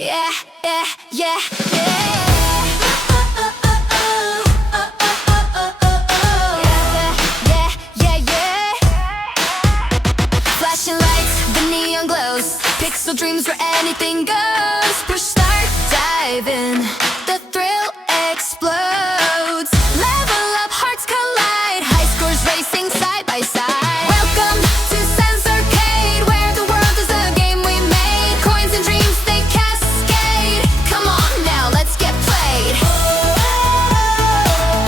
Yeah, yeah, yeah, yeah. Yeah, yeah, yeah. Flashing lights, the neon glows. Pixel dreams where anything goes. Push start, dive in. The thrill explodes. Level up, hearts collide. High scores racing side by side. Welcome to Sense Arcade, where the world is the game we made. Coins and dreams, they cascade. Come on now, let's get played.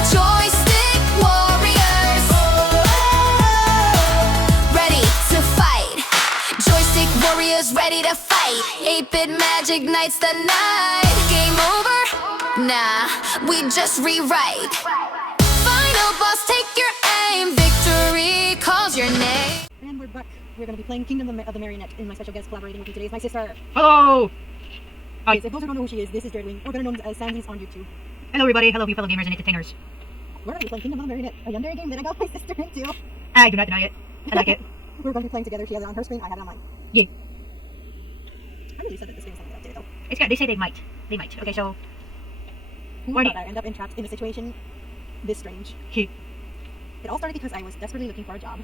Joystick warriors, ready to fight. Joystick warriors ready to fight. 8-bit magic nights the night. Game over? Nah, we just rewrite. Final boss, take your aim. Victory calls your name. And we're back. We're going to be playing Kingdom of the Marionette, and my special guest collaborating with me today is my sister. Hello! Hi. Yes, if those who don't know who she is, this is Jerdwin, or better known as Sandy's on YouTube. Hello everybody, hello you fellow gamers and entertainers. We're going to be playing Kingdom of the Marionette, a Yandere game that I got my sister into. I do not deny it. I like it. We're going to be playing together. She has it on her screen, I have it on mine. Yeah. I really said that this game is something updated though. It's good. They say they might. They might. Okay, so... Who What do thought I would end up entrapped in a situation this strange? you... It all started because I was desperately looking for a job.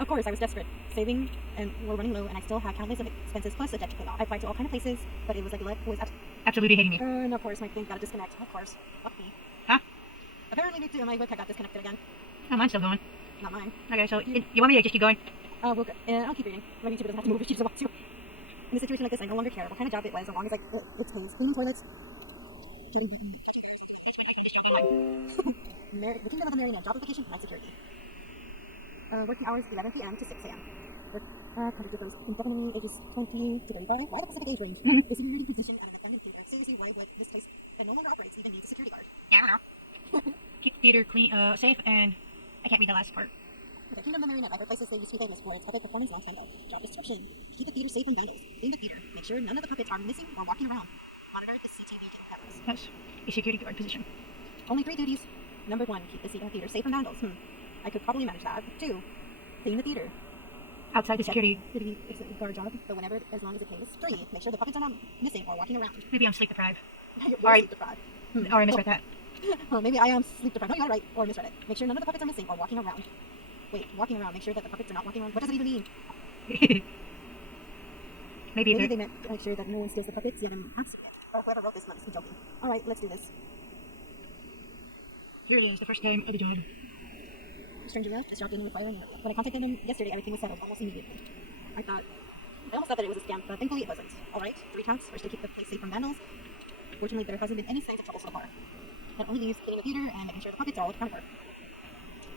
Of course, I was desperate, saving, and we're running low, and I still had countless of expenses plus a debt to pay off. I applied to all kind of places, but it was like luck was Absolutely hating me. and of course my thing got a disconnect. Of course, fuck me. Huh? Apparently my webcam got disconnected again. Oh, mine's still going. Not mine. Okay, so you want me to just keep going? We'll go. I'll keep reading. My YouTuber doesn't have to move if she doesn't want to. In a situation like this, I no longer care what kind of job it was, as long as it pays. Cleaning toilets. The Kingdom of the Marionette job application, night security. Working hours 11 p.m. to 6 a.m. Contact those indefinitely ages 20 to 35. Why the specific age range? A security position at an independent theater. Seriously, why would this place that no longer operates even needs a security guard? I don't know. Keep the theater clean, safe, and I can't read the last part. The Kingdom of the Marionette life places they used to be famous for its epic performance long time ago. Job description: keep the theater safe from vandals. Clean the theater. Make sure none of the puppets are missing or walking around. Monitor the CCTV cameras. Yes, a security guard position. Only 3 duties. Number 1, keep the theater safe from vandals. I could probably manage that. 2, clean the theater. Outside the security. It's a guard job, but whenever, as long as it pays. 3, make sure the puppets are not missing or walking around. Maybe I'm sleep deprived. You're Alright. sleep deprived. Or I misread that. Well, maybe I am sleep deprived. No, you got it right. Or misread it. Make sure none of the puppets are missing or walking around. Wait, walking around. Make sure that the puppets are not walking around. What does it even mean? Maybe Maybe they meant to make sure that no one steals the puppets, yet I'm absolutely it. Or whoever wrote this must be joking. Alright, let's do this. here it is, the first game edited. Stranger left, this job didn't require any work. When I contacted them yesterday, everything was settled almost immediately. I almost thought that it was a scam, but thankfully it wasn't. Alright, 3 counts. First, to keep the place safe from vandals. Fortunately, there hasn't been any signs of trouble so far. That only leaves cleaning the theater and making sure the puppets are all accounted for.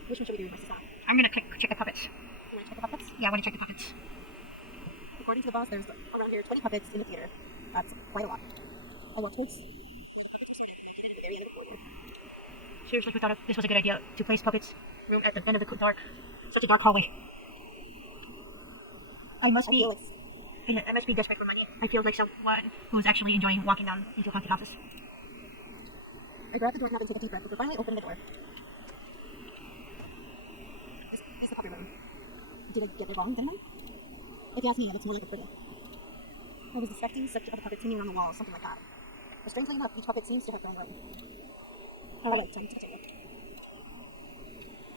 Which one should we do, my sister? I'm gonna check the puppets. You want to check the puppets? Yeah, I want to check the puppets. According to the boss, there's around here 20 puppets in the theater. That's quite a lot. I'll walk towards the very end of the corridor. Seriously, who thought this was a good idea to place puppets room at the end of the dark, such a dark hallway? I must be desperate for money. I feel like someone who is actually enjoying walking down into a haunted office. I grabbed the doorknob and take a deep breath before finally opening the door. This is the puppet room. Did I get it wrong, didn't I? If you ask me, it looks more like a prison. I was expecting such a puppet hanging around the wall, something like that. But strangely enough, each puppet seems to have their own room. Alright, time to the table.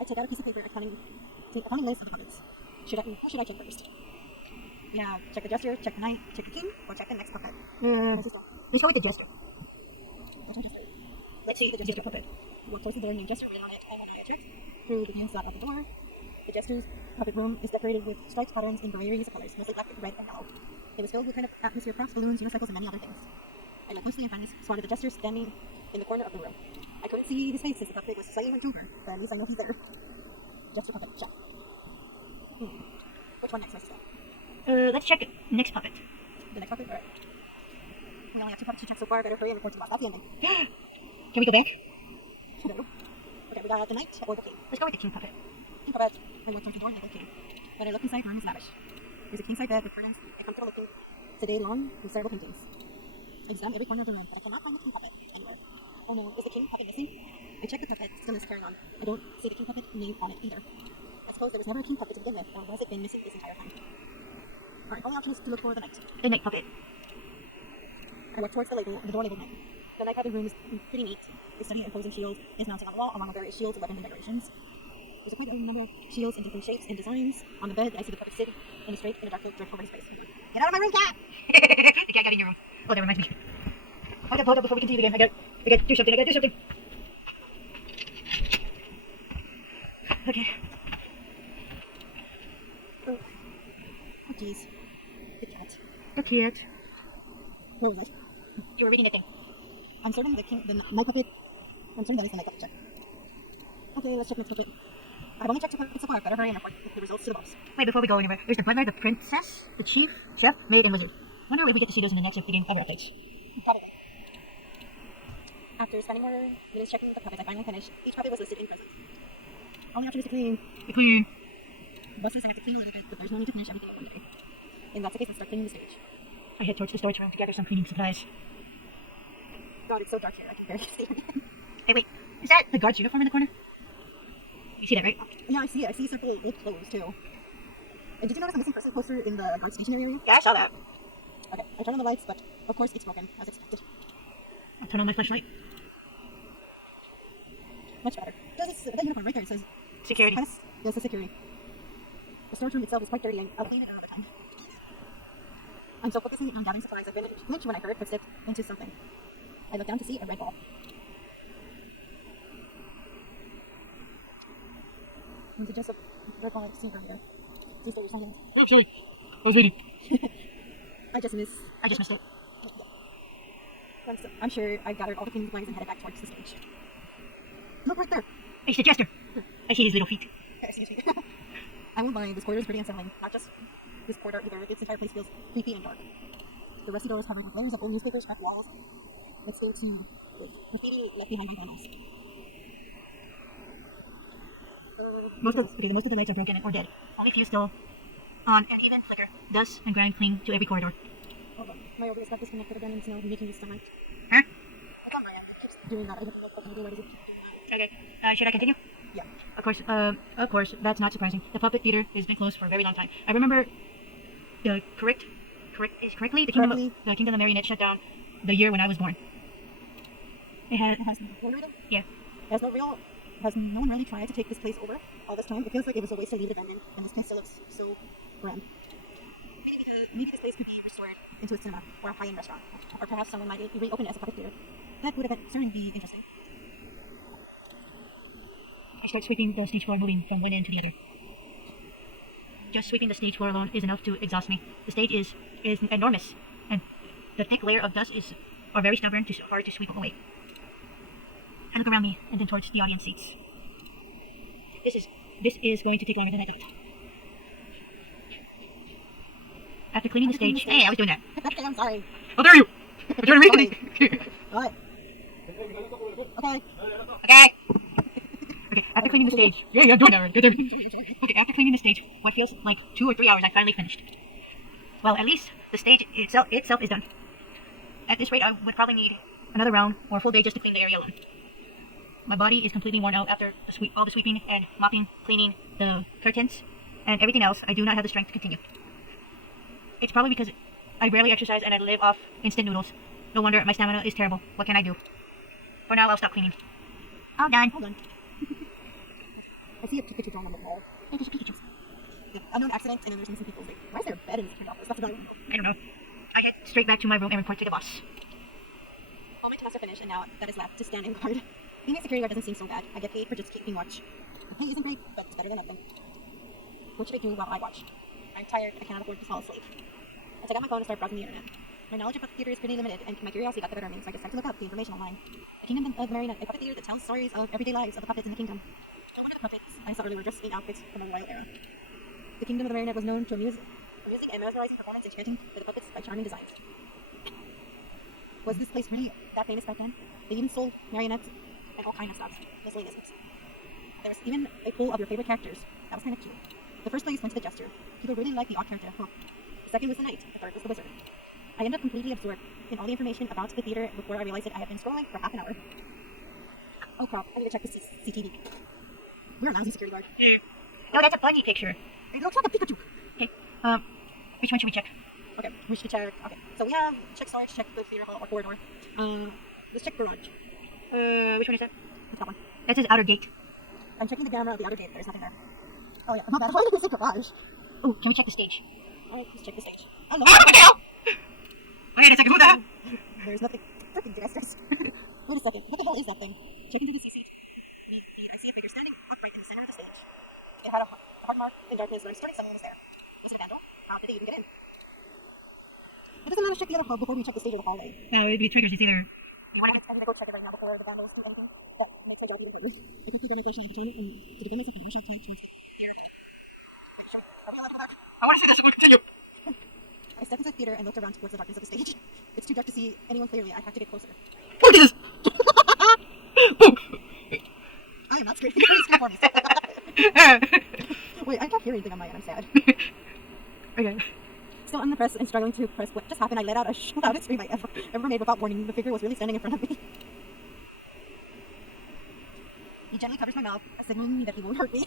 I take out a piece of paper accounting list of the puppets. Who should I check first? Yeah, check the gesture, check the knight, check the king, or check the next puppet. Let's go with the jester. Let's see the jester puppet. Walk towards the door named Jester, written on it, I want to check. Through the inside of the door. The Jester's puppet room is decorated with striped patterns in varieties of colors, mostly black, red, and yellow. It was filled with kind of atmosphere props, balloons, unicycles, and many other things. I looked closely and finally spotted the Jester standing in the corner of the room. I couldn't see his face since the puppet was slightly hunched over, but at least I know he's there. Jester puppet, check. Which one next, my sister? Let's check next puppet. The next puppet? Alright. We only have 2 puppets to check so far, better hurry and report to boss. That's the ending. Can we go back? No. Okay, we got the knight or the king. Let's go with the king puppet. King puppet. I went towards the door and the king. When I look inside, the room is lavish. There's a king-size bed with curtains, a comfortable looking today long with several paintings. I examine every corner of the room, but I cannot find the king puppet anywhere. Oh no, is the king puppet missing? I check the puppet, still is carrying on. I don't see the king puppet name on it either. I suppose there was never a king puppet to begin with, or has it been missing this entire time? Alright, only option is to look for the knight. The knight puppet. I walk towards the door labeled night. The night cabin room is pretty neat. The study imposing shield is mounted on the wall along with various shields, weapons, and decorations. There's quite a number of shields in different shapes and designs. On the bed, I see the puppet sit in a straight in a dark cloak draped over his face. Get out of my room, cat! The cat got in your room. Oh, that reminds me. Hold up before we continue the game. I gotta do something. Okay. Oh, jeez. The cat. The cat. Where was I? You were reading a thing. I'm certain the night puppet. I'm certain that is the night puppet check. Okay, let's check next puppet. I've only checked 2 puppets so far. Better hurry and report the results to the boss. Wait, before we go anywhere, there's the butler, the princess, the chief, chef, maid, and wizard. Wonder if we get to see those in the next game other updates. Probably. After spending more minutes checking the puppets, I finally finished. Each puppet was listed in present. Only option is to clean. The queen. The boss says I have to clean a little bit, but there's no need to finish everything at one day. In that case, let's start cleaning the stage. I head towards the storage room to gather some cleaning supplies. God, it's so dark here. I can barely see. Hey, wait. Is that the guard's uniform in the corner? You see that, right? Yeah, I see it. I see circle with clothes, too. And did you notice a missing person poster in the guard stationery area? Yeah, I saw that. Okay, I turned on the lights, but of course it's broken, as expected. I'll turn on my flashlight. Much better. That uniform right there, it says... Security. Yes, the security. The storage room itself is quite dirty, and I'll clean it another time. I'm so focusing on gathering supplies, I flinched when I heard footsteps into something. I looked down to see a red ball. Was it just a red ball I've seen earlier? Since they were silent. Oh, sorry. I was reading. I just missed it. I'm sure I gathered all the cleaning supplies and headed back towards the stage. Look right there! It's the jester. I see his little feet. Excuse me. I won't lie, this corridor is pretty unsettling. Not just this corridor either, this entire place feels creepy and dark. The rusty doors covered with layers of old newspapers, cracked walls. Let's go to graffiti left behind by panels. Most of the lights are broken or dead. Only few still on and even flicker. Dust and grime cling to every corridor. Hold on. My oldest got disconnected again and it's now making me start. Huh? I thought Marianne keeps doing that. I don't know what to do. Why does it keep doing that? Okay. Should I continue? Yeah. Of course, that's not surprising. The puppet theater has been closed for a very long time. I remember the correctly the Kingdom of Marionettes shut down the year when I was born. Has no one really tried to take this place over all this time? It feels like it was a waste to leave it abandoned, and this place still looks so grand. Maybe this place could be restored into a cinema or a high-end restaurant, or perhaps someone might reopen it as a puppet theater. That would certainly be interesting. I start sweeping the stage floor, moving from one end to the other. Just sweeping the stage floor alone is enough to exhaust me. The stage is enormous, and the thick layer of dust are very stubborn, hard to sweep away. I look around me and then towards the audience seats. This is going to take longer than I thought. After cleaning the stage, hey, I was doing that. Okay, I'm sorry. How dare you! I'm trying to read it. What? Okay. Okay. Okay, after cleaning the stage. Yeah, I'm doing that right. Okay, after cleaning the stage, what feels like 2 or 3 hours, I finally finished. Well, at least the stage itself is done. At this rate, I would probably need another round or a full day just to clean the area alone. My body is completely worn out after all the sweeping and mopping, cleaning the curtains, and everything else. I do not have the strength to continue. It's probably because I rarely exercise and I live off instant noodles. No wonder my stamina is terrible. What can I do? For now, I'll stop cleaning. I'm done. Hold on. I see a Pikachu drawn on the wall. Hey, there's a Pikachu. Yeah, unknown accident, and then there's missing people. Like, why is there a bed in this office? That's what I want to know. I don't know. I head straight back to my room and report to the boss. All my tasks are finished, and now that is left to stand and guard. Being a security guard doesn't seem so bad. I get paid for just keeping watch. The pay isn't great, but it's better than nothing. What should I do while I watch? I'm tired. I cannot afford to fall asleep. I take out my phone and start browsing the internet. My knowledge of puppet theater is pretty limited, and my curiosity got the better of me, so I decided to look up the information online. The Kingdom of Marionettes, a puppet theater that tells stories of everyday lives of the puppets in the kingdom. No wonder the puppets I saw earlier were dressed in outfits from a royal era. The Kingdom of the Marionette was known to amusing and mesmerizing performance, enchanting for the puppets by charming designs. Was this place really that famous back then? They even sold marionettes and all kinds of stuff. Miscellaneous. There was even a poll of your favorite characters. That was kind of cute. The first place went to the jester. People really liked the odd character, Hope. The second was the knight. The third was the wizard. I ended up completely absorbed in all the information about the theater before I realized that I had been scrolling for half an hour. Oh crap, I need to check the CCTV. We're a lousy security guard. No, that's a bunny picture. It looks like a Pikachu. Okay, which one should we check? Okay, we should check. Okay, so we have check storage, check the theater hall or corridor. Let's check garage. Which one is that? That one. That says outer gate. I'm checking the camera of the outer gate. There's nothing there. Oh yeah, not bad. Why did I say garage? Oh, can we check the stage? Alright, let's check the stage. Oh no. Wait a second, who the hell? There's nothing. Freaking disasters. Wait a second. What the hell is that thing? Checking through the CC. I see a figure standing upright in the center of the stage. It had a hard mark in darkness, but I'm starting someone was there. Was it a vandal? How did they even get in? It doesn't matter to check the other hall before we check the stage or the hallway. No, it triggers. It's either. I'm gonna go check it right now before the vandals do anything that makes our job even worse. If you keep on inflation opportunity to begin this information, type transfer. Are we allowed to go back? I want to see this. We'll continue. I stepped inside the theater and looked around towards the darkness of the stage. It's too dark to see anyone clearly. I have to get closer. Look at this. I am not scared. You're pretty scared for me. Wait, I can't hear anything on my end. I'm sad. Okay. Still unimpressed and struggling to press what just happened, I let out a loudest scream I ever made without warning. The figure was really standing in front of me. He gently covers my mouth, signaling me that he won't hurt me.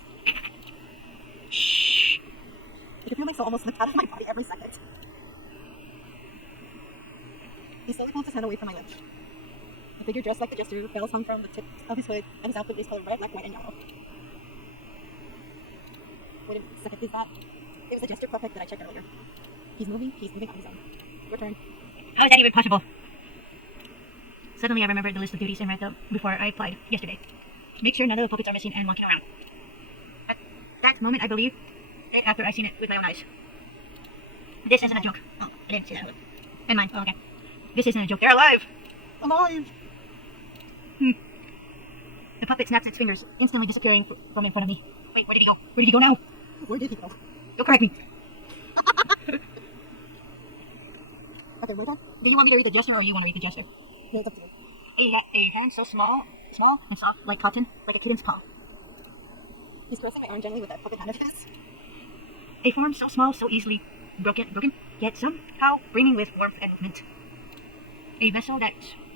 Shh. I can feel my soul almost slip out of my body every second. He slowly pulls his hand away from my lips. The figure dressed like the jester, bells hung from the tip of his hood, and his outfit is colored red, black, white, and yellow. Wait a second, is that? It was the jester puppet that I checked earlier. He's moving on his own. Your turn. How is that even possible? Suddenly I remembered the list of duties I read them before I applied yesterday. Make sure none of the puppets are missing and walking around. At that moment I believed it after I seen it with my own eyes. This isn't a joke. Oh, I didn't see that one. And mine. Oh, okay. This isn't a joke. They're alive! Alive! The puppet snaps its fingers, instantly disappearing from in front of me. Wait, where did he go? Where did he go now? Where did he go? Don't correct me. Okay, my turn? Do you want me to read the gesture or you want to read the gesture? Yeah, it's up to you. A hand so small and soft like cotton, like a kitten's paw. He's caressing my arm gently with that puppet hand of his. A form so small, so easily broken, yet somehow brimming with warmth and movement. A vessel that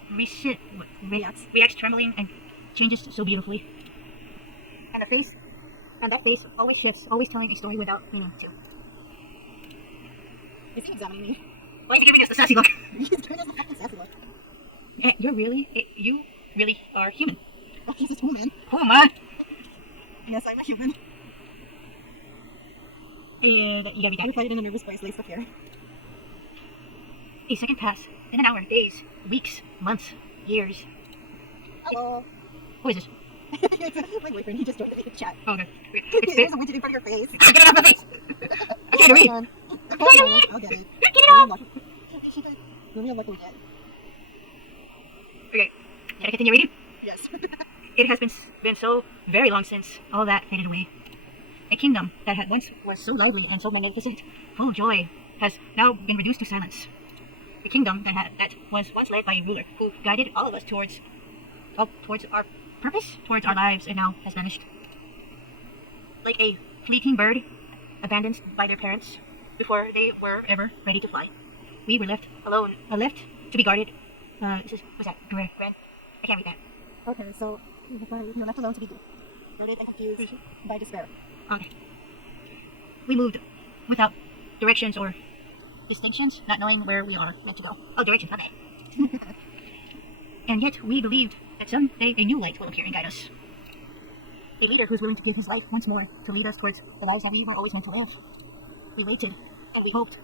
reacts trembling and changes so beautifully. And that face always shifts, always telling a story without meaning to. Is he examining me? Why are you giving us the sassy look? He's giving us the fucking sassy look. You really are human. Oh, he's a human. Oh man! Yes, I'm a human. And you gotta be I that. replied in a nervous voice laced with fear. A second passed, then an hour, days, weeks, months, years. Hello. Who is this? It's my boyfriend. He just joined the meeting chat. Oh, okay. There's a widget in front of your face. Get it off my face! I can't read! I'll get it. Get it off! Let me unlock the widget. Okay, can I continue reading? Yes. It has been so very long since all that faded away. A kingdom that had once was so lively and so magnificent, full of joy, has now been reduced to silence. A kingdom that was once led by a ruler who guided all of us towards our purpose, towards our lives, and now has vanished. Like a fleeting bird abandoned by their parents before they were ever ready to fly. We were left alone, left to be guarded. What's that? Grand? I can't read that. Okay, so you're left alone to be guarded and confused by despair. Okay. We moved without directions or distinctions, not knowing where we are meant to go. Oh, directions, my bad. And yet we believed that someday a new light will appear and guide us. A leader who's willing to give his life once more to lead us towards the lives that we were always meant to live. We waited, and we hoped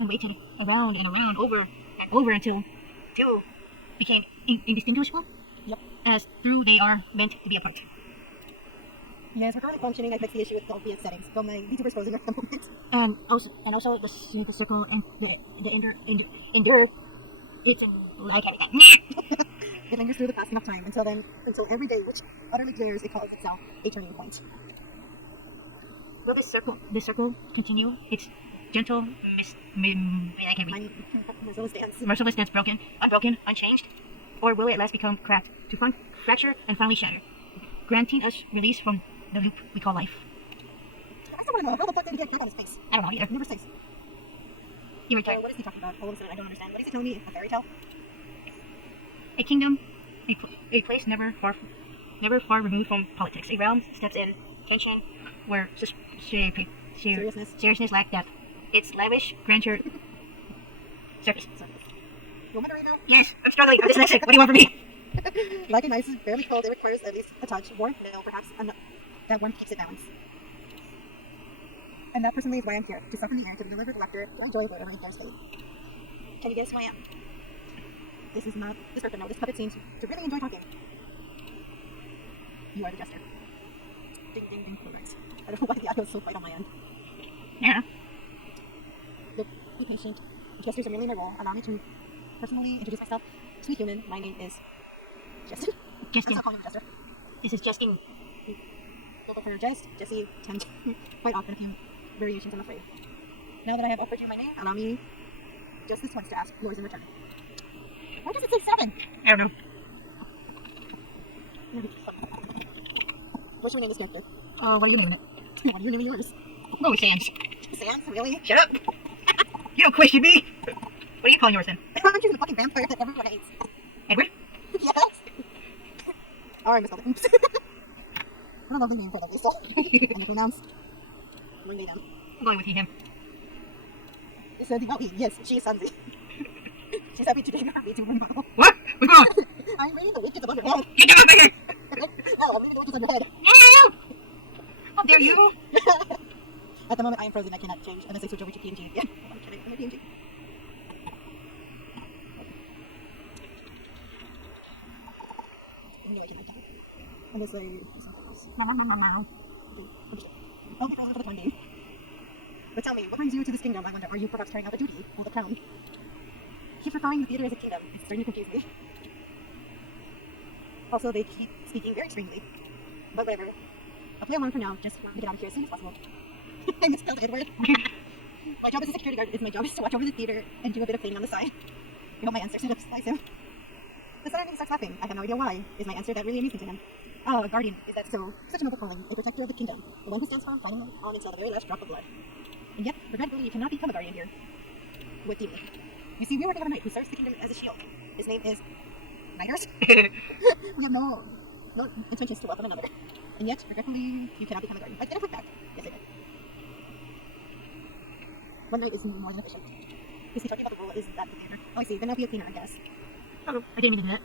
and waited around and around, over and over until two became indistinguishable. Yep. As through they are meant to be apart. Yes, we're currently functioning. I fixed the issue with the obvious settings, though my VTuber's frozen at the moment. Also the circle and the endure. It's I can't. It lingers through the past enough time until every day, which utterly clears, it calls itself a turning point. Will this circle continue its gentle I can't read. Merciless dance unbroken, unchanged? Or will it at last become cracked to fracture and finally shatter, granting us release from the loop we call life? I still want to know, how the fuck did he get a crack on his face? I don't know either. Never says. You returned. What is he talking about? All of a sudden, I don't understand. What is he telling me? A fairy tale? A kingdom, a place never far removed from politics. A realm steps in tension where seriousness lacked depth. Its lavish grandeur Surface. You want me to read now? Yes, I'm struggling. I'm dyslexic. What do you want from me? Like an ice is barely cold, it requires at least a touch. Warmth, no, perhaps that warmth keeps it balanced. And that personally is why I'm here, to soften the air, to deliver the laughter, to enjoy wherever it goes fade. Can you guess who I am? This is not this person, no, this puppet seems to really enjoy talking. You are the jester. Ding ding ding, perfect. I don't know why the audio is so quiet on my end. Yeah. Look, be patient. Gestures are merely my role. Allow me to personally introduce myself to a human. My name is Justin. Justin. I'm calling you Jester. This is Justin. Go for Jess, Jesse, Tempt, quite often a few variations, I'm afraid. Now that I have offered you my name, allow me just this once to ask yours in return. Why does it say 7? I don't know. What's your name, this character? What are you naming it? What are you naming yours? Oh, Sans. Sans? Really? Shut up. You don't question me. What are you calling yours then? I'm choosing the fucking vampire that everyone hates. Edward? Yes! Oh, I misspelled it. Oops. What a lovely name for a lovely soul. And the pronouns? Bring they down. I'm going with him. It's a devout E. Yes, she is Sanzi. She's happy today to be too remarkable. What? What's wrong? I'm reading the witches above your head. Get down, bigger! No, I'm reading the witches on your head. No! How dare you? At the moment, I am frozen. I cannot change unless I switch over to PNG. Yeah, I'm kidding. I'm a PNG. No, I can't. Unless I do something else. I'll be frozen for the time being. But tell me, what brings you to this kingdom? I wonder, are you perhaps carrying out the duty or the crown? Keep referring the theater as a kingdom. It's starting to confuse me. Also, they keep speaking very strangely. But whatever. I'll play along for now, just to get out of here as soon as possible. I misspelled Edward. My job as a security guard is my job is to watch over the theater and do a bit of cleaning on the side. You know my answer, so I assume. The suddenly starts laughing. I have no idea why. Is my answer that really amusing to him? Oh, a guardian. Is that so? Such a noble calling. A protector of the kingdom. The one who stands firm, fighting on until the very last drop of blood. And yet, regrettably, you cannot become a guardian here. What do you mean? You see, we were the other knight who serves the kingdom as a shield. His name is Knighters. We have no intentions to welcome another. And yet, regretfully, you cannot become a guardian. I did a quick fact. Yes, I did. One knight is more than efficient. Is he talking about the role? Is that the theater? Oh, I see. Then I'll be a cleaner, I guess. Oh, I didn't mean to do that.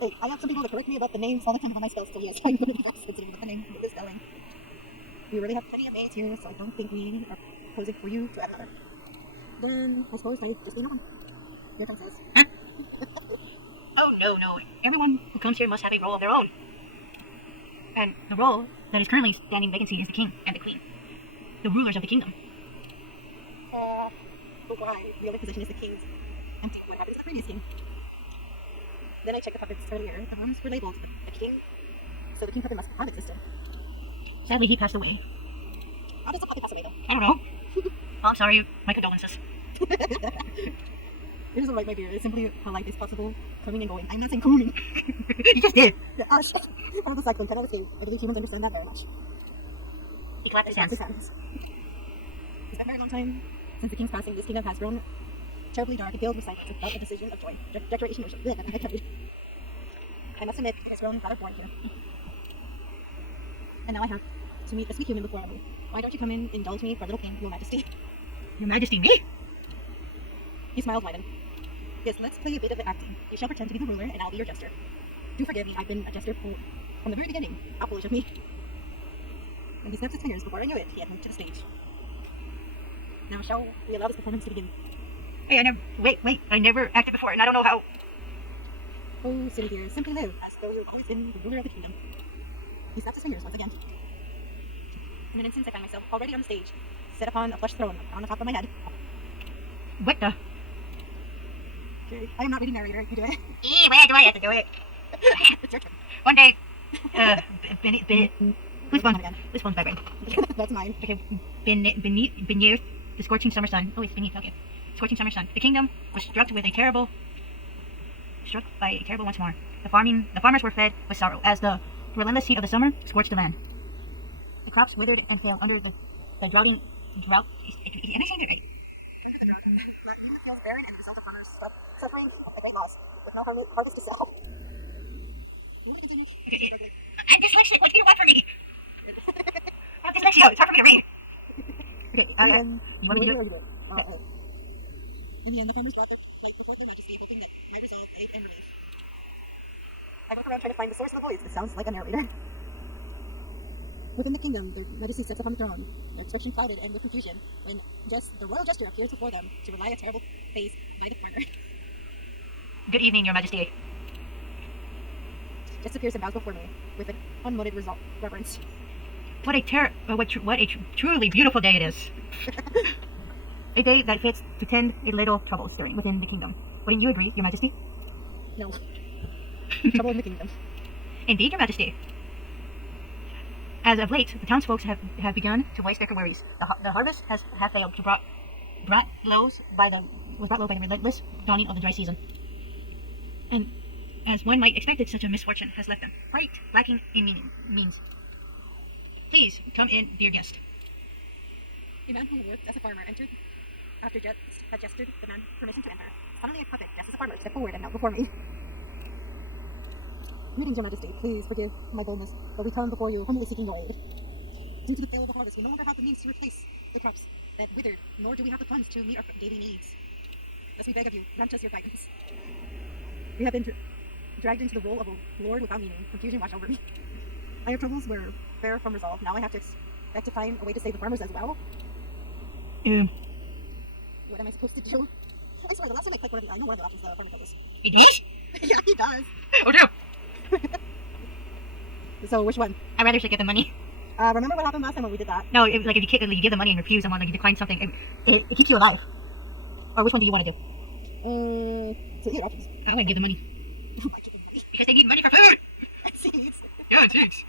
Hey, I have some people that correct me about the names all the time when I spell, so yes, I'm going to be very sensitive with the name, with the spelling. We really have plenty of maids here, so I don't think we are posing for you to add another. Then, I suppose I just need one. Here comes his. Huh? Oh, no. Everyone who comes here must have a role of their own. And the role that is currently standing vacancy is the king and the queen. The rulers of the kingdom. But why? The other position is the king's empty. What happens to the previous king? Then I checked the puppets earlier. The rooms were labeled the king, so the king puppet must have existed. Sadly, he passed away. How does the puppet pass away, though? I don't know. Oh, I'm sorry. My condolences. It doesn't like my beard. It's simply how life is possible, coming and going. I'm not saying coming. You just did. Oh, shit. One of the cyclone cannot escape. I believe humans understand that very much. He clapped his hands. It's been a very long time since the king's passing. This kingdom has grown terribly dark and filled with silence without a decision of joy. Decoration worship. I must admit, it has grown rather boring here. And now I have to meet a sweet human before I move. Why don't you come in, indulge me for a little game, Your Majesty? Your Majesty, me? He smiled widen. Yes, let's play a bit of acting. You shall pretend to be the ruler, and I'll be your jester. Do forgive me, I've been a jester from the very beginning. How foolish of me. And he snapped his fingers. Before I knew it, he had moved to the stage. Now shall we allow this performance to begin? Hey, wait, I never acted before, and I don't know how. Oh, sit here, simply live, as though you've always been the ruler of the kingdom. He snapped his fingers once again. In an instant, I find myself already on the stage, set upon a plush throne on the top of my head. What the? Okay, I am not reading narrator. You do it. Where do I have to do it? It's your turn. One day, whose phone's vibrating? That's mine. Okay, beneath the scorching summer sun. Oh, it's beneath. Okay, scorching summer sun. The kingdom was struck by a terrible once more. The farmers were fed with sorrow as the relentless heat of the summer scorched the land. The crops withered and failed under the drought. Am I saying it right? Under the drought, leaving the fields barren and the result of farmers suffering a great loss, with no harvest to sell. Okay, I'm dyslexic. What do you want from me? I'm dyslexia. It's hard for me to read. Okay, you want me to do it? In the end, the farmers brought their plight before their majesty, hoping that my resolve, aid, and relief. I look around trying to find the source of the voice. It sounds like a narrator. Within the kingdom, the majesty sits upon the throne, their expression clouded and with confusion, when just the royal jester appears before them to rely a terrible face by the farmer. Good evening, Your Majesty. Just appears and bows before me with an unmoted reverence. What a truly beautiful day it is. A day that fits to tend a little trouble stirring within the kingdom. Wouldn't you agree, Your Majesty? No. Trouble in the kingdom. Indeed, Your Majesty. As of late, the townsfolk have begun to voice their worries. The harvest has failed to brought low by the relentless dawning of the dry season. And as one might expect it, such a misfortune has left them quite lacking in means. Please come in, dear guest. A man who worked as a farmer entered after Jet had gestured the man permission to enter. Suddenly a puppet, dressed as a farmer, stepped forward and knelt before me. Greetings, Your Majesty. Please forgive my boldness, but we come before you humbly seeking your aid. Due to the fail of the harvest, we no longer have the means to replace the crops that withered, nor do we have the funds to meet our daily needs. Thus we beg of you, grant us your guidance. We have been dragged into the role of a lord without meaning. Confusion washed over me. My troubles were far from resolved. Now I have to expect to find a way to save the farmers as well. What am I supposed to do? I swear, the last time I clicked one of the, I know one of the options the farmer told us. He did? Yeah, he does. Oh, no! So, which one? I'd rather get the money. Remember what happened last time when we did that? No, if you give the money and refuse someone, like you decline something, it keeps you alive. Or which one do you want to do? So here, options. I want to give the money. Why give them money? Because they need money for food! And seeds. Yeah, thanks.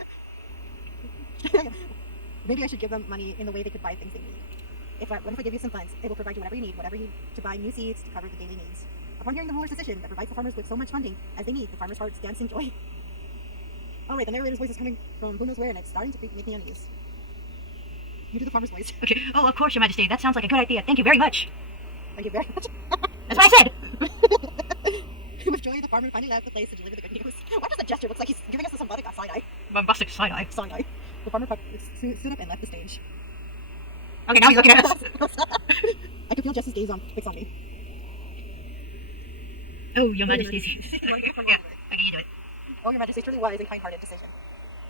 Maybe I should give them money in the way they could buy things they need. What if I give you some funds? It will provide you whatever you need, to buy new seeds to cover the daily needs. Upon hearing the ruler's decision that provides the farmers with so much funding as they need, the farmers' hearts dance in joy. Alright, the narrator's voice is coming from who knows where, and it's starting to make me uneasy. You do the farmer's voice. Okay. Oh, of course, Your Majesty. That sounds like a good idea. Thank you very much. Thank you very much. That's what I said! With joy, the farmer finally left the place to deliver the good news. Why does the gesture look like he's giving us some symbolic side-eye? Bombastic side-eye. Side-eye. The farmer stood up and left the stage. Okay, now he's looking at us. I could feel Jesse's gaze fixed on me. Oh, Your Majesty. Yeah, okay, you do it. Oh, Your Majesty's truly wise and kind-hearted decision.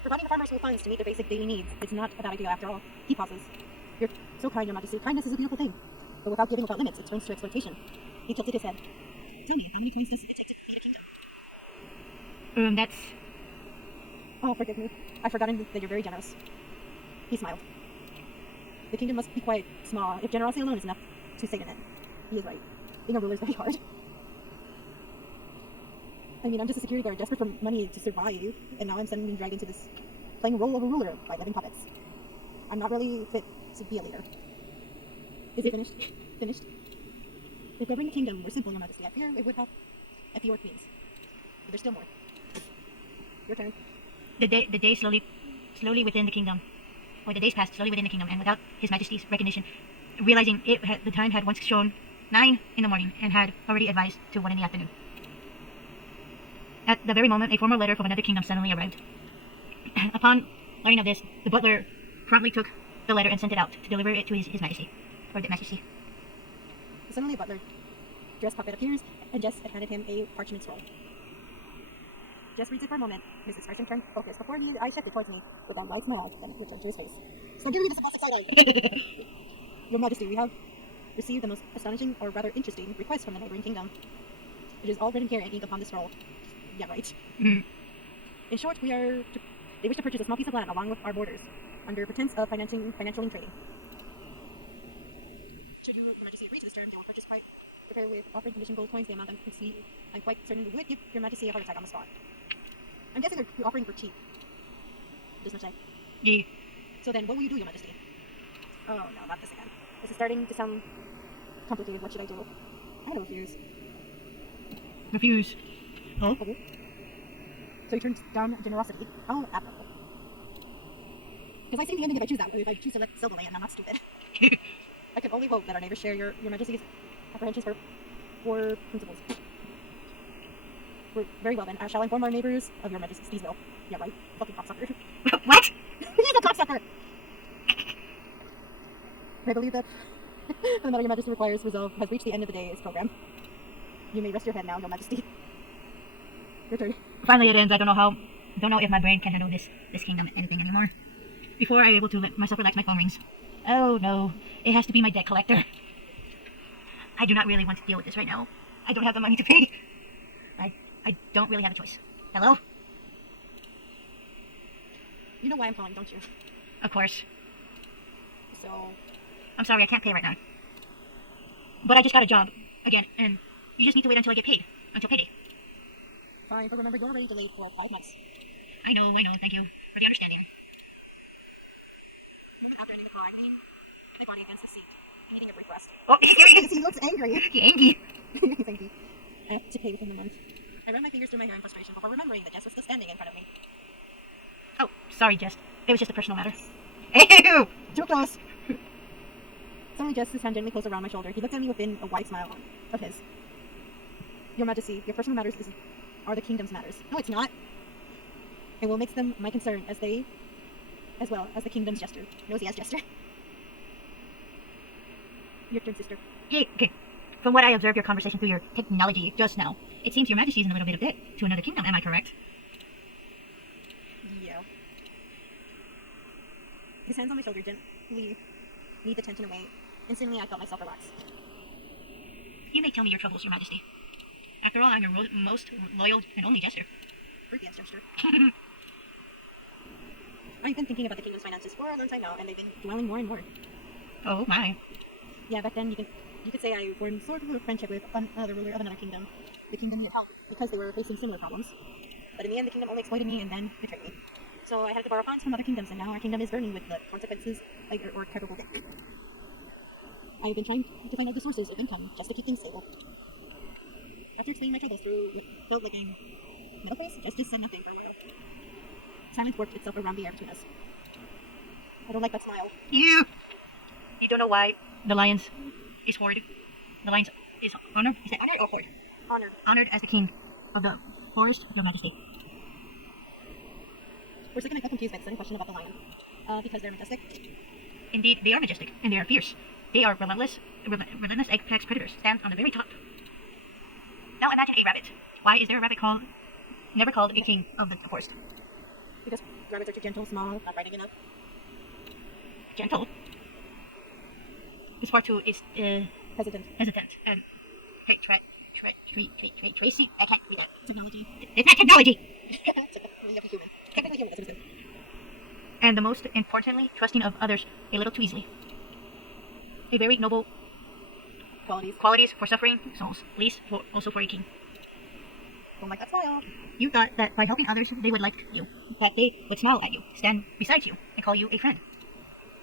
Providing the farmers with funds to meet their basic daily needs, it's not a bad idea after all. He pauses. You're so kind, Your Majesty. Kindness is a beautiful thing. But without giving without limits, it turns to exploitation. He tilted his head. Tell me, how many coins does it take to lead a kingdom? That's... Oh, forgive me. I've forgotten that you're very generous. He smiled. The kingdom must be quite small if generosity alone is enough to save in it. He is right. Being a ruler is very hard. I mean, I'm just a security guard desperate for money to survive, and now I'm suddenly being dragged into this playing role of a ruler by living puppets. I'm not really fit to be a leader. Is it finished? Finished? If governing the kingdom were simple, Your Majesty, I fear it would have a fewer queens. But there's still more. Your turn. The day slowly within the kingdom. Or the days passed slowly within the kingdom, and without His Majesty's recognition, realizing the time had once shown 9 in the morning and had already advised to 1 in the afternoon. At the very moment, a formal letter from another kingdom suddenly arrived. Upon learning of this, the butler promptly took the letter and sent it out to deliver it to His Majesty. Or the Majesty. Suddenly a butler dressed puppet appears, and Jess had handed him a parchment scroll. Jess reads it for a moment. His expression turned focused before his eyes shifted towards me with that wide smile, then returned to his face. So give me this plastic side-eye. Your Majesty, we have received the most astonishing, or rather interesting, request from the neighboring kingdom. It is all written here in ink upon this scroll. Yeah, right. Mm. In short, they wish to purchase a small piece of land along with our borders, under pretense of financially trading. Should Your Majesty agree to this term, they will purchase quite prepared with offering condition gold coins, the amount of see. I'm quite certain we would give Your Majesty a heart attack on the spot. I'm guessing they're offering for cheap. This much like. Yeah. So then, what will you do, Your Majesty? Oh no, not this again. This is starting to sound complicated. What should I do? I'm gonna refuse. Refuse. Huh? Okay. So he turns down generosity. How admirable. Because I see the ending if I choose to let Silva land, I'm not stupid. I can only hope that our neighbors share your Majesty's apprehensions for principles. Very well then. Shall I inform our neighbors of Your Majesty's will? Yeah, right. Fucking cocksucker. What? He's a cocksucker! I believe that The matter Your Majesty requires resolve has reached the end of the day's program. You may rest your head now, Your Majesty. Your turn. Finally, it ends. I don't know if my brain can handle this kingdom anything anymore. Before I'm able to let myself relax, my phone rings. Oh no, it has to be my debt collector. I do not really want to deal with this right now. I don't have the money to pay. I don't really have a choice. Hello? You know why I'm calling, don't you? Of course. So, I'm sorry, I can't pay right now. But I just got a job again, and you just need to wait until I get paid. Until payday. fine, but remember, you're already delayed for 5 months. I know. Thank you for the understanding. The moment after ending the call, I lean my body against the seat, needing a brief rest. Oh, here he is. He looks angry. He's angry. He's angry. I have to pay within the month. I ran my fingers through my hair in frustration before remembering that Jess was still standing in front of me. Oh, sorry, Jess. It was just a personal matter. Ew! Too close! Suddenly Jess's hand gently closed around my shoulder. He looked at me within a wide smile of his. Your Majesty, your personal matters are the kingdom's matters. No, it's not. I will make them my concern as well as the kingdom's gesture. Nosy ass gesture. Your turn, sister. Hey, okay. From what I observed your conversation through your technology just now, it seems your Majesty is in a little bit of debt to another kingdom. Am I correct? Yeah. His hands on my shoulder gently knead the tension away. Instantly, I felt myself relax. You may tell me your troubles, your Majesty. After all, I'm your most loyal and only jester. Creepy ass gesture. I've been thinking about the kingdom's finances for a long time now, and they've been dwelling more and more. Oh my. Yeah, back then you could say I formed sort of a friendship with another ruler of another kingdom. The kingdom needed help because they were facing similar problems. But in the end, the kingdom only exploited me and then betrayed me. So I had to borrow funds from other kingdoms, and now our kingdom is burning with the consequences or terrible debt. I've been trying to find other sources of income just to keep things stable. After explaining my troubles through what felt like a middle face, Justice said nothing for a while. Silence worked itself around the air between us. I don't like that smile. You don't know why the lions is hoard. The lions is honored. Is it honored or hoard? Honored. Honored as the king of the forest, your Majesty. For a second, I got confused by the sudden question about the lion. Because they're majestic. Indeed, they are majestic and they are fierce. They are relentless apex predators. Stand on the very top. Now imagine a rabbit. Why is there a rabbit never called a king of the forest? Because rabbits are too gentle, small, not biting enough. Gentle. This part two is Hesitant. and Tracy. I can't read that. Technology. It's not technology. You have to be human. Technically human, that's what it is. And the most importantly, trusting of others a little too easily. A very noble qualities for suffering souls, least also for a king. Don't like that smile. You thought that by helping others, they would like you, that they would smile at you, stand beside you, and call you a friend.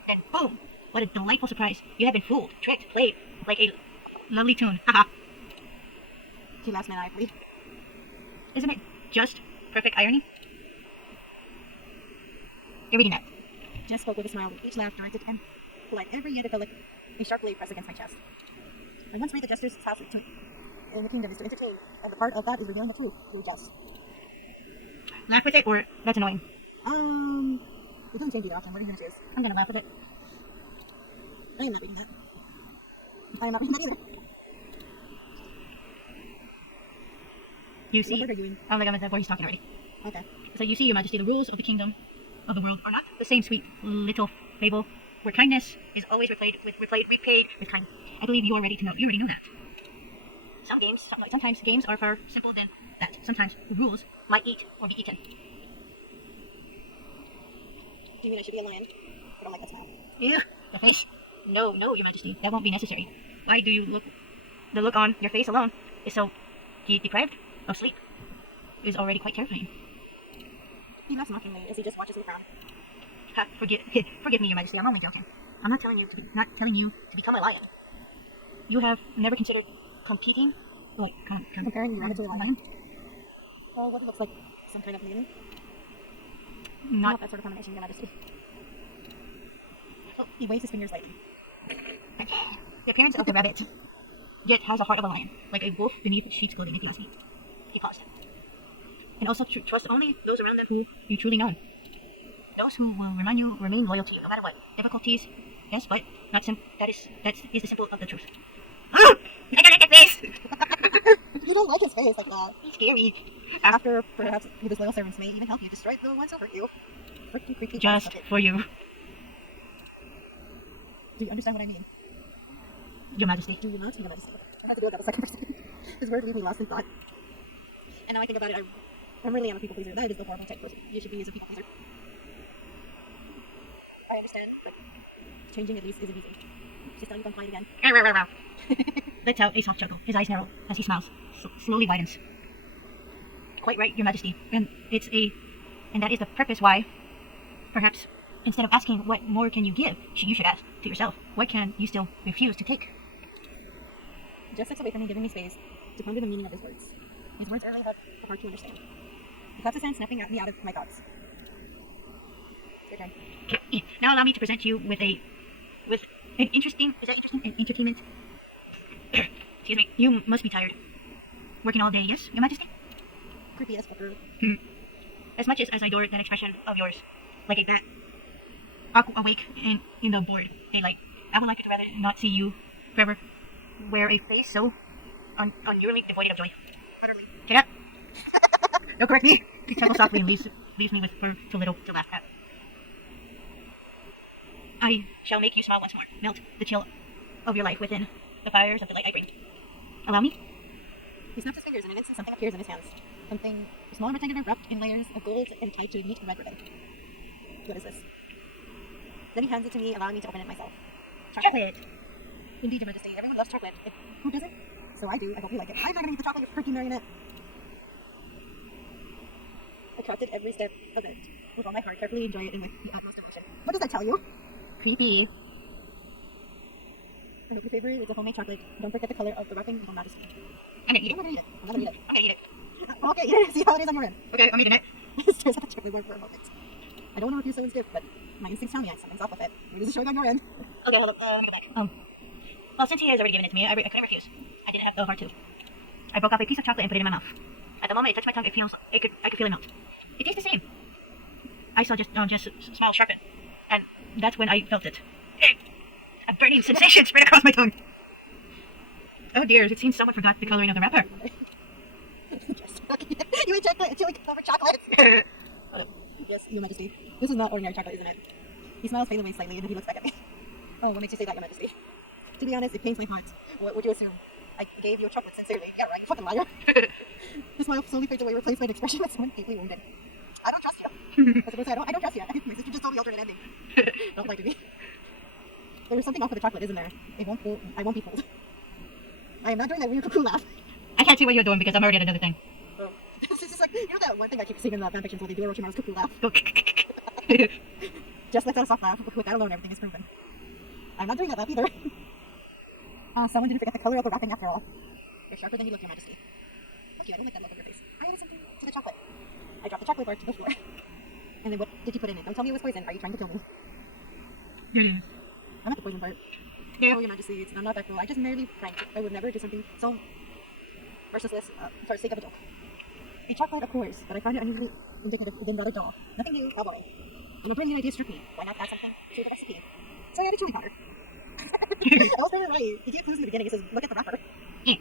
And boom! What a delightful surprise! You have been fooled, tricked, played like a lovely tune. Haha! He laughs maniacally. Isn't it just perfect irony? You're reading that. Jess spoke with a smile, with each laugh directed and polite. Every yet it felt like a sharp blade pressed against my chest. I once read the jester's task in the kingdom is to entertain, and the part of that is revealing the truth through jest. Laugh with it, or that's annoying. It doesn't change either option. What are you gonna choose? I'm gonna laugh with it. I am not reading that. I am not reading that either. You see, What are you doing? oh my god, where he's talking already. Okay. So you see, your Majesty, the rules of the kingdom of the world are not the same sweet little fable where kindness is always repaid with kindness. I believe you already know that. Sometimes games are far simple than that. Sometimes rules might eat or be eaten. Do you mean I should be a lion? I don't like that smile. Ew, the face. No, your Majesty, that won't be necessary. Why do you look? The look on your face alone is so deprived of sleep. Is already quite terrifying. He laughs mockingly as he just watches me frown. Ha, forgive me, your Majesty. I'm only joking. I'm not telling you to become a lion. You have never considered competing, like Comparing you to a lion? Oh, what it looks like some kind of meaning? Not that sort of combination, Your Majesty. Oh, he waves his fingers lightly. The appearance of the rabbit yet has a heart of a lion, like a wolf beneath sheep's clothing, if you ask me. He paused. And also trust only those around them who you truly know. Those who will remain loyal to you, no matter what difficulties Yes, but not that is the symbol of the truth. I don't like that face! You don't like his face like that. It's scary. After perhaps your disloyal servants may even help you destroy the ones who hurt you. Freaking creepy. Just for you. Do you understand what I mean? Your Majesty. Do you not? Your Majesty. I have to do it that a second person. His words leave me lost in thought. And now I think about it, I really am a people pleaser. That is the horrible type person you should be as a people pleaser. I understand. Changing at least isn't easy. Just tell you don't fight again. Let's out a soft chuckle. His eyes narrow as he smiles. Slowly widens. Quite right, Your Majesty. And that is the purpose why, perhaps, instead of asking what more can you give, you should ask to yourself, what can you still refuse to take? Just steps away from me, giving me space to ponder the meaning of his words. His words early but hard to understand. He claps his hand, snapping at me out of my thoughts. Your turn. Okay. Now allow me to present you with an interesting, is that interesting? An entertainment? Excuse me. You must be tired. Working all day, yes, Your Majesty? Creepy as fucker. As much as I adore that expression of yours, like a bat, awake in the bored daylight, I would like to rather not see you forever wear a face so unurally devoid of joy. Utterly. Shut up! Don't correct me! He chuckles softly and leaves me with for too little to laugh at. I shall make you smile once more, melt the chill of your life within the fires of delight I bring. Allow me? He snaps his fingers and in an instant something appears in his hands. Something small and rectangular wrapped in layers of gold and tied to a neat red ribbon. What is this? Then he hands it to me, allowing me to open it myself. Chocolate! Indeed, Your Majesty. Everyone loves chocolate. Who doesn't? So I do. I hope you like it. I'm not gonna eat the chocolate, you freaking marionette. I crafted every step of it with all my heart, carefully enjoy it and with the utmost devotion. What does that tell you? Creepy. I hope your favorite is a homemade chocolate. Don't forget the color of the wrapping of Her Majesty. I'm gonna eat I'm it. gonna eat it. I'm gonna eat it. I'm gonna eat it. Okay, eat it. See how it is on your end. Okay, I'm eating it. Stares at the chocolate bar for a moment. I don't want to refuse someone's gift, but my instincts tell me something's off with it. Where does it show it on your end? Okay, hold on. Let me go back. Well, since he has already given it to me, I couldn't refuse. I didn't have the heart to. I broke off a piece of chocolate and put it in my mouth. At the moment it touched my tongue, I could feel it melt. It tastes the same. I saw just smile sharpen, and that's when I felt it. A burning sensation spread across my tongue. Oh dear, it seems someone forgot the coloring of the wrapper. You ate chocolate, chili covered chocolate. Yes, Your Majesty. This is not ordinary chocolate, isn't it? He smiles faintly slightly, and then he looks back at me. Oh, what makes you say that, Your Majesty? To be honest, it pains my heart. What would you assume? I gave you a chocolate sincerely. Yeah, right. Fucking liar. The smile slowly fades away, replaced by an expression of someone deeply wounded. I don't trust you. As opposed to I don't trust you. My sister just told me alternate ending. Don't lie to me. There's something off with the chocolate, isn't there? I won't be fooled. I am not doing that weird cuckoo laugh. I can't see what you're doing because I'm already at another thing. Oh. This is just like, you know that one thing I keep seeing in the fanfictions where they do Orochimaru's cuckoo laugh? Just let out a soft laugh. With that alone, everything is proven. I'm not doing that laugh either. Someone didn't forget the color of the wrapping after all. You're sharper than you look, Your Majesty. Okay, I don't like that look on your face. I added something to the chocolate. I dropped the chocolate bar to the floor. And then what did you put in it? Don't tell me it was poison. Are you trying to kill me? I'm not the poison part. Yeah. Oh, Your Majesty, I'm not that cruel. I just merely franked. I would never do something so merciless for the sake of a joke. A chocolate, of course, but I find it unusually indicative within rather dull. Nothing new, I'll borrow. And a brilliant idea struck me. Why not add something to the recipe? So I added chili powder. I was very right. He gave clues in the beginning. He says, look at the wrapper. Yeah.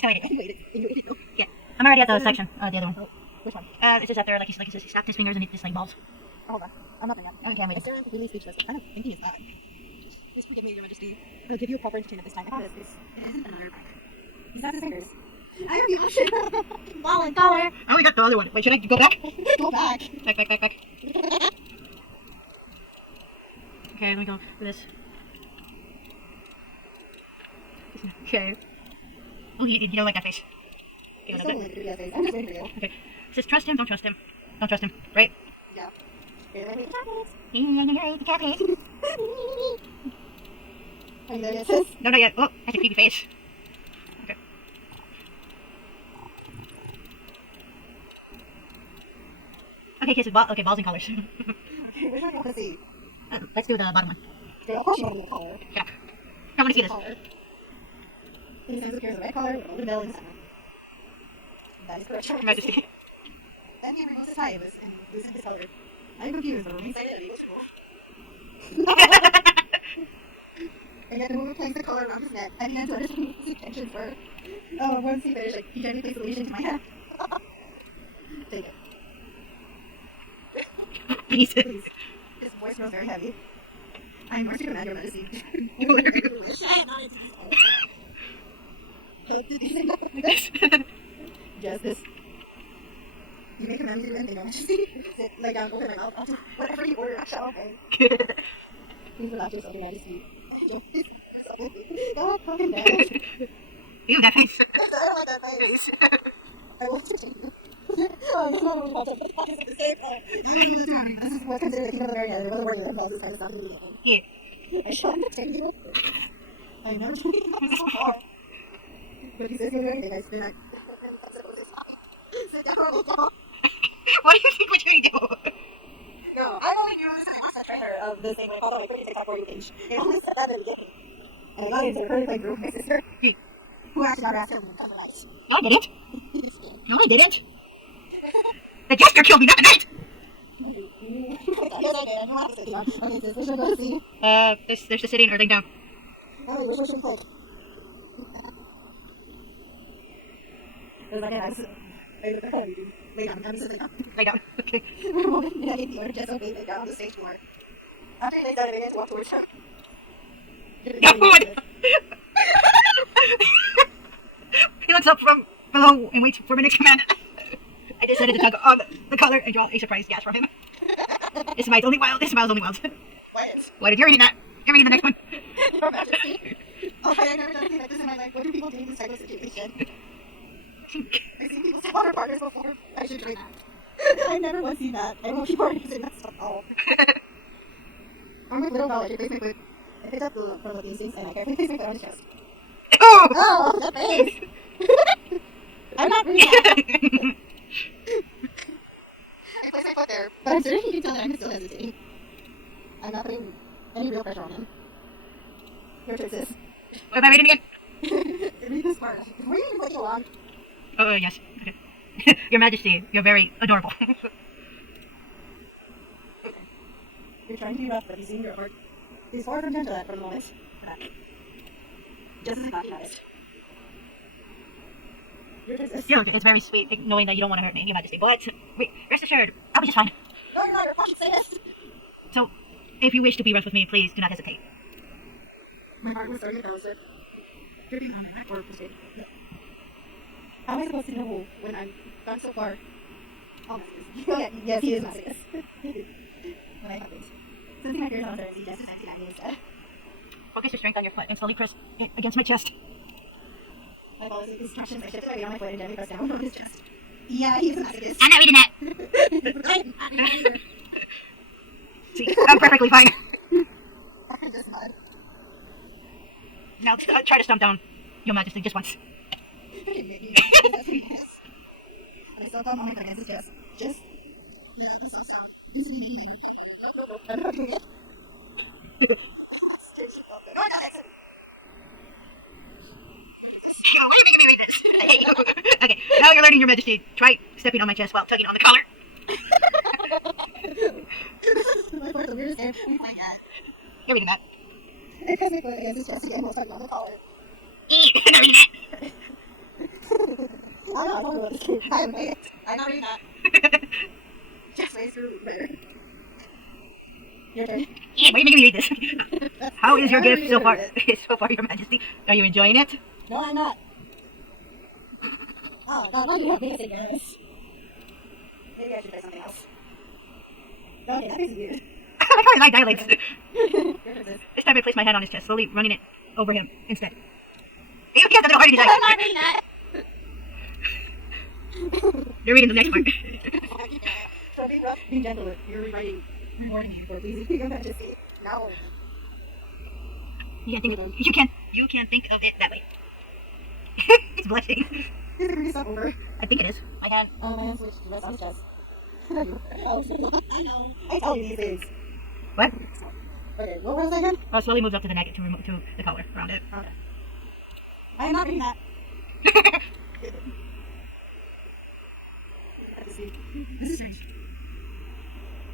So I ate it. You ate it. And you ate it too. Yeah. I'm already at the section. The other one. Oh, which one? It's just after, he snapped his fingers and it's like balls. Oh, hold on. I'm not there yet. Okay, I'm I waiting. stare really speechless. What kind of thinking is that? Please forgive me, Your Majesty. I'll give you a proper entertainment this time. I promise. This isn't another back. He snaps his fingers. I have the option. Ball and color. I only got the other one. Wait, should I go back? Go back. Back. Okay, let me go for this. Okay. Oh, you don't like that face. I'm so like your face. I'm just waiting for you. Okay. It says trust him, don't trust him. Don't trust him, right? Yeah. Okay, let me chocolates. The chocolate. Are you there yet, sis? No, not yet. Oh, that's a creepy face. Okay. Okay, kisses. Okay, balls and collars. Okay, which one do you want to see? Let's do the bottom one. Okay, I'll push you on the collar. Yeah. I want to see this. Collar. He sends appears a red collar with a golden bell in the center. That is correct. Your Majesty. Then he removes his tie and loosens his collar. I'm confused, but I'm excited and emotional. And yet the movement plays the collar around his neck. I began to understand his intentions were. Once he finished, like, he gently placed the leash into my hand. Take it. Please. Please. His voice grows very heavy. I am more to command your medicine. You will agree to wish. I am not Did he say no? Justice. You may command me to do anything, Your Majesty. Sit, lay down, open my mouth. I'll do whatever you order. I shall obey. Please relax yourself, Your Majesty. God, fucking damn it. Ew, that face. I don't like that face. I will touch you. Oh, this moment was about to but at the same time. This is what's considered the Kingdom of Marionettes. Another word that involves this kind of stuff in the beginning. Here. I shall entertain you. I've never seen you so far. But he says you'll do anything. I spin. Sit down, sit down. What do you think we're going to do? No, I only knew this as a trainer of this thing when I called out my freaking TikTok for you page. It only said that in the beginning. And I got into a currently playing group with my sister. Who actually got her ass killed in the cover lights. No, I didn't. No, I didn't. The jester killed me, not the knight. Yes, I did. I knew I was sitting down. Okay, sis, where should I go to see? There's the city and Earthing down. Oh, wait, where should we click? There's like a nice... Lay down. I'm sitting down. Lay down. Okay. For a moment, I gave the order just obeyed lay down on the stage floor. After he laid down, I began to walk towards him. No! He looks up from below and waits for my next command. I decided to tug on the collar and draw a surprise gas from him. This smile's only wild. This smile's only wild. Quiet. What did you read that? You're reading the next one. Your Majesty. Oh, I've never done anything like this in my life. What do people do in this type of situation? I've seen people say water partners before. I should read that. I've never once seen that. I know people are using that stuff all. I'm with little knowledge. I picked up from these things and I carefully placed my foot on his chest. Oh! Oh, that face! I'm not reading that. I placed my foot there, but I'm certain he can tell that I'm still hesitating. I'm not putting any real pressure on him. Your choice is. What am I reading again? Read this part. Were you even playing along? Oh, yes. Okay. Your Majesty, you're very adorable. You're trying to be rough, but you seem your heart is far from gentle for the moment. Just as I thought you noticed. Your choice is. Yeah, it's very sweet knowing that you don't want to hurt me, Your Majesty. But wait, rest assured, I'll be just fine. No, you're not. You're a fucking sadist. So, if you wish to be rough with me, please do not hesitate. My heart was starting to pound, sir. Dripping on my back or mistake. How am I supposed to know when I'm gone so far? Oh, yeah, yes, he is masochist. When I have things. Since my fears on uncertainty, just as empty at me instead. Focus your strength on your foot and slowly press it against my chest. I follow his instructions. I shifted my weight on my foot and gently pressed down on his chest. Yeah, he is a masochist. I'm not reading that. I'm not either. See, I'm perfectly fine. I'm just mad. Now, try to stomp down Your Majesty just once. I still thought my foot against his chest. Just. Yeah, that's so soft. I'm not doing it. Why are you making me read this? I hate you. Okay, now you're learning, Your Majesty. Try stepping on my chest while tugging on the collar. My foot's the weirdest thing. Oh my god. You're reading that. I pressed my foot against his chest again while tugging on the collar. You're not reading that. I'm not talking about this kid. I haven't made it. I'm not reading that. Just way through later. Your turn. Why are you making me read this? How is your gift so far? So far, Your Majesty. Are you enjoying it? No, I'm not. Oh, God, why do you want me to say yes? Maybe I should try something else. Okay, that is weird. I how his eye dilates. Your turn, sis. This time I place my hand on his chest, slowly running it over him instead. You can't have a little heart in his I'm eye. not reading that. You're reading the next part. So be rough, be gentle. You're rewriting, rewarding me for pleasing Your Majesty. No. You can't think of it that way. It's blushing. Is it going to stop over? I think it is. My hand. Oh, my hand switched to rest on his chest. Oh, I know. I tell you these things. What? Okay, what was it again? Oh, slowly moves up to the neck to remove to the collar around it. Okay. I am not reading that. This is strange.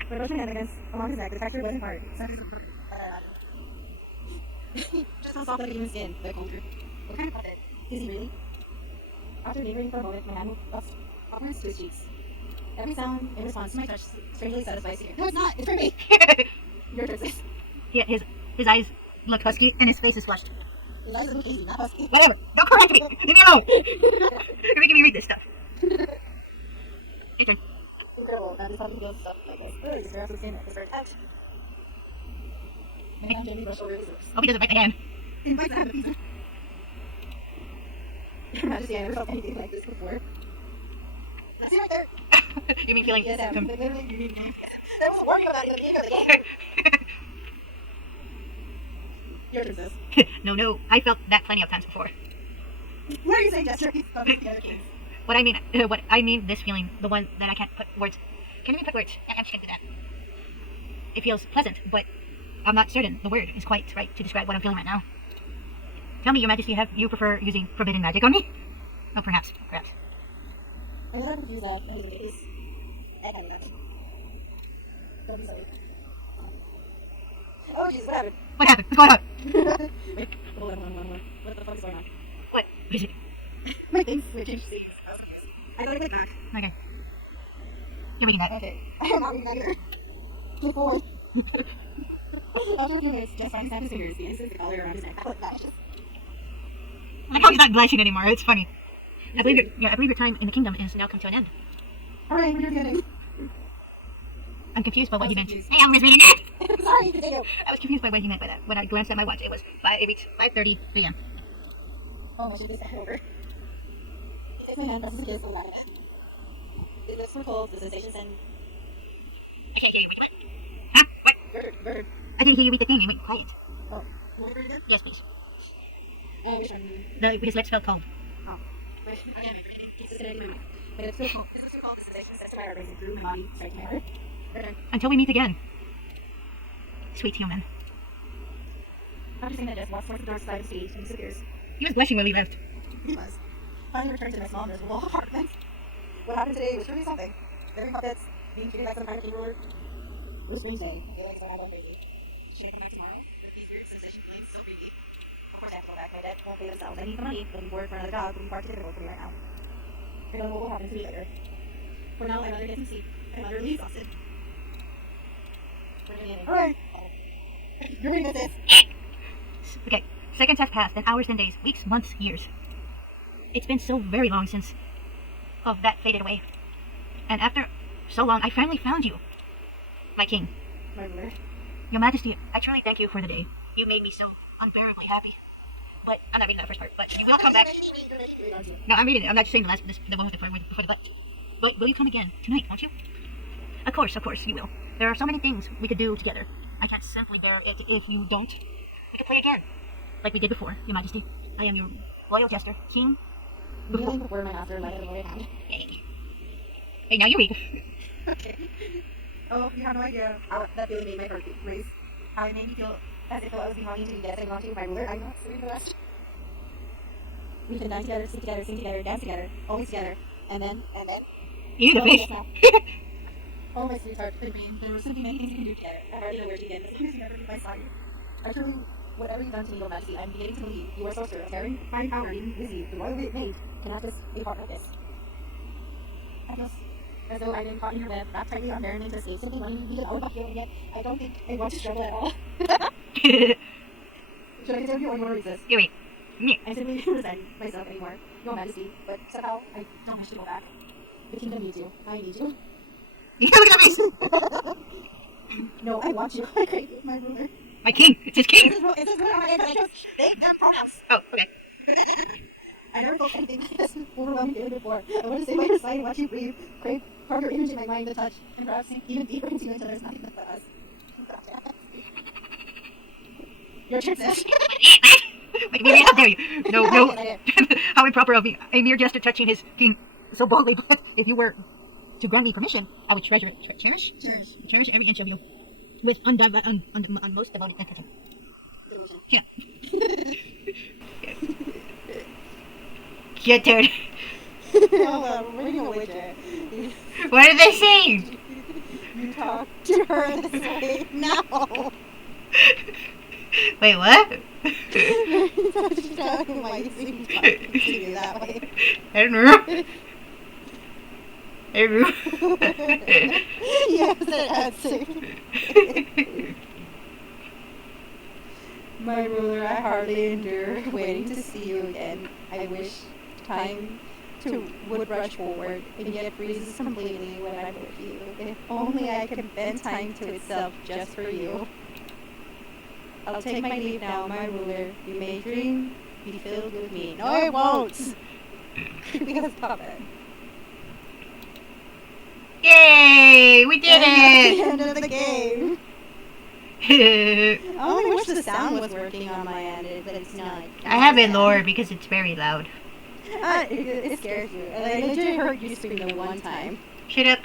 When I brushed my hand against along his neck, the texture wasn't hard. Such as Just how soft like a human skin, the culture. What kind of puppet is he really? After lingering for a moment, my hand moved upwards to his cheeks. Every sound in response to my touch strangely satisfies you. No, it's not. It's for me. Your turn, sis. Yeah, his eyes look husky and his face is flushed. His eyes look easy, not husky. Whatever. Don't correct me. Leave me alone. You're making me read this stuff. Your turn. Incredible. That is how he feels stuff like this. Really, just grabs his skin at the start act. My hand gently brushed over his lips. Hope he doesn't bite the hand. He bites the hand of pizza. Your Majesty, I never felt anything like this before. See right there? You mean feeling? Yes, I'm literally reading it. I was warning you about it at the beginning of the game. Your turn, sis. No. I felt that plenty of times before. What are you saying, Jester? Of the other kings. What I mean, this feeling, the one that I can't put words. Can't even put words. I can't do that. It feels pleasant, but I'm not certain the word is quite right to describe what I'm feeling right now. Tell me, Your Majesty, have you prefer using forbidden magic on me? Oh, perhaps. I'm never confused that in his case. I can't do that. Don't be silly. Oh, jeez, what happened? What happened? What's going on? Wait, hold on. What the fuck is going on? What is it? My things switching scenes. I was confused. I gotta click back. Okay. You're reading that. Okay. I am not reading that either. Click forward. After a few minutes, Jess finds Sandy's fingers, the instant the collar around his neck flashes. I like how he's not blushing anymore. It's funny. I believe your time in the kingdom has now come to an end. Alright, we're beginning. I'm confused by what he meant. confused. Hey, I'm misreading it! Sorry, continue. I was confused by what he meant by that. When I glanced at my watch, it reached 5:30 p.m. Oh, she gets back over. He takes my hand, presses a kiss on the back of it. His lips were cold, the sensations and... I can't hear you. Wait, what? Huh? What? Bird. I didn't hear you read the thing. You went quiet. Oh. You want me to read it? Yes, please. Which one? His lips felt cold. Oh. Again, my breathing keeps disconnecting my mind. My lips feel cold. His lips feel cold, the sensations set to my heart racing through my body, striking my heart. Bird. Until we meet again. Sweet human. After saying that, Jess walks towards the dark side of the stage and disappears. He was blushing when we left. He was. Finally returned to my small, miserable apartment. What happened today was truly something. Living puppets, being treated like some kind of king ruler. It was a strange day. Feeling so I'm crazy. Should I come back tomorrow? With these weird sensation feelings so creepy. Of course I have to go back. My debt won't pay themselves. I need the money. Looking forward for another job would be far too difficult for me right now. I don't know what will happen to me later. For now, I'd rather get some sleep. I'm utterly exhausted. We're beginning. Alright. You're reading this. Okay. Seconds have passed, then hours, then days, weeks, months, years. It's been so very long since that faded away. And after so long, I finally found you, my king. My ruler. Your Majesty, I truly thank you for the day. You made me so unbearably happy. But I'm not reading that first part. But you will come back. No, I'm reading it. I'm not saying the one before the but. But will you come again tonight? Won't you? Of course, you will. There are so many things we could do together. I can't simply bear it if you don't. We could play again, like we did before, Your Majesty. I am your loyal jester, king. Kneeling before my master, light of the glory hand. Hey, now you read. Okay. Oh, you have no idea how that feeling made my heart race. How it made me feel as if I was belonging to you, getting onto my ruler. I'm not reading the rest. We can dine together, sleep together, sing together, dance together, always together. And then. You need a face. Oh, my sweetheart, believe me, there were simply many things we can do together. I hardly know where to begin. As soon as you never leave my side. I truly, whatever you've done to me, Your Majesty, I'm beginning to believe you are sorcerer, carrying fine power, even busy, the royal maid cannot just be part of this. I feel as though I've been caught in your web, wrapped tightly on Baron into escape, simply wanting to be out of my feeling, yet I don't think I want to struggle at all. Should I continue or you want to resist? You read. Me. I simply resent myself anymore, Your Majesty, but somehow I don't wish to go back. The kingdom needs you. I need you. You look at my face. No, I want you. I crave you, my ruler. My king. It's his king. It says ruler on my name, but I chose they and pronouns. Oh, okay. I never felt anything like this overwhelming feeling before. I want to stay by your side and watch you breathe. Crave, carve your image in my mind to touch, and perhaps sink even deeper into each other's nothing but us. Your turn, sis. Wait, how dare you? No. How improper of me. A mere jester touching his king so boldly, but if you were to grant me permission, I would cherish every inch of you with most devoted affection. Yeah. Your turn. We're reading a wager. What are they saying? You talk to her this way. No. Wait, what? Why you seem to continue that way? I don't know. I don't know. Yes, that answer. My ruler, I hardly endure waiting to see you again. I wish time would rush forward and yet freezes completely when I'm with you. If only I can bend time to itself just for you. I'll take my leave now, my ruler. You may dream, be filled with me. No, I won't! Because puppet. Yay! We did That's the it! end of the game. I only wish the sound was working on my end, but it's not. I have it lower because it's very loud. It scares you. I literally heard you scream the one time. Shut up.